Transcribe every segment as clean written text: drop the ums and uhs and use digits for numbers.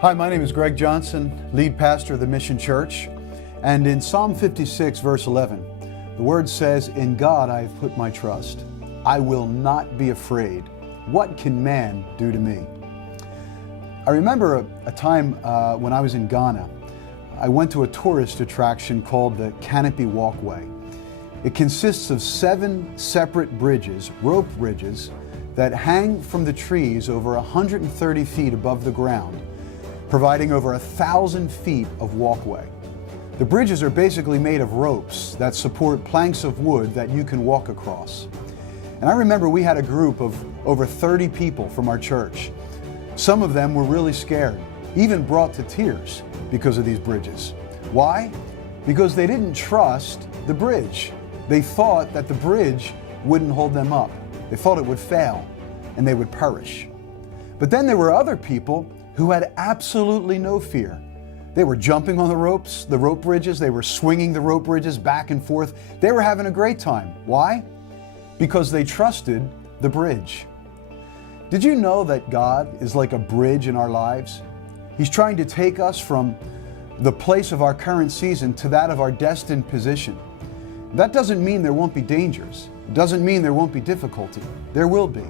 Hi, my name is Gregg Johnson, lead pastor of the Mission Church. And in Psalm 56, verse 11, the word says, "In God I have put my trust. I will not be afraid. What can man do to me?" I remember a time when I was in Ghana. I went to a tourist attraction called the Canopy Walkway. It consists of 7 separate bridges, rope bridges, that hang from the trees over 130 feet above the ground, providing over 1,000 feet of walkway. The bridges are basically made of ropes that support planks of wood that you can walk across. And I remember we had a group of over 30 people from our church. Some of them were really scared, even brought to tears because of these bridges. Why? Because they didn't trust the bridge. They thought that the bridge wouldn't hold them up. They thought it would fail and they would perish. But then there were other people who had absolutely no fear. They were jumping on the ropes, the rope bridges. They were swinging the rope bridges back and forth. They were having a great time. Why? Because they trusted the bridge. Did you know that God is like a bridge in our lives? He's trying to take us from the place of our current season to that of our destined position. That doesn't mean there won't be dangers. It doesn't mean there won't be difficulty. There will be.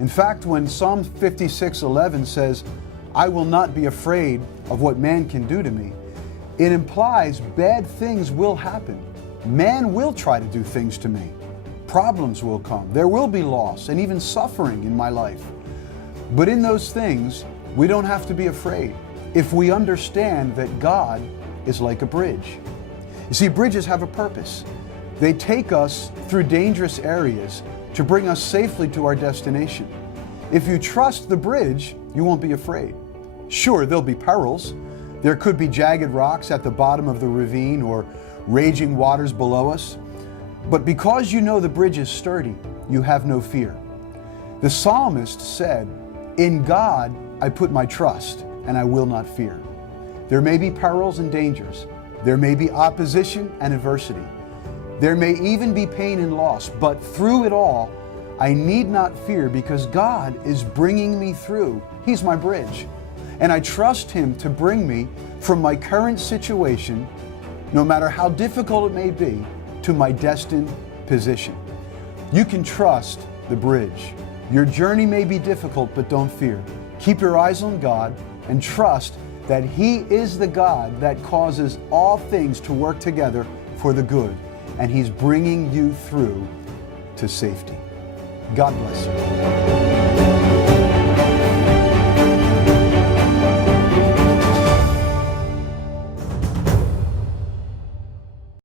In fact, when Psalm 56:11 says, "I will not be afraid of what man can do to me," it implies bad things will happen. Man will try to do things to me. Problems will come. There will be loss and even suffering in my life. But in those things, we don't have to be afraid if we understand that God is like a bridge. You see, bridges have a purpose. They take us through dangerous areas to bring us safely to our destination. If you trust the bridge, you won't be afraid. Sure, there'll be perils. There could be jagged rocks at the bottom of the ravine or raging waters below us. But because you know the bridge is sturdy, you have no fear. The psalmist said, "In God I put my trust, and I will not fear." There may be perils and dangers. There may be opposition and adversity. There may even be pain and loss, but through it all, I need not fear because God is bringing me through. He's my bridge. And I trust Him to bring me from my current situation, no matter how difficult it may be, to my destined position. You can trust the bridge. Your journey may be difficult, but don't fear. Keep your eyes on God and trust that He is the God that causes all things to work together for the good, and He's bringing you through to safety. God bless you.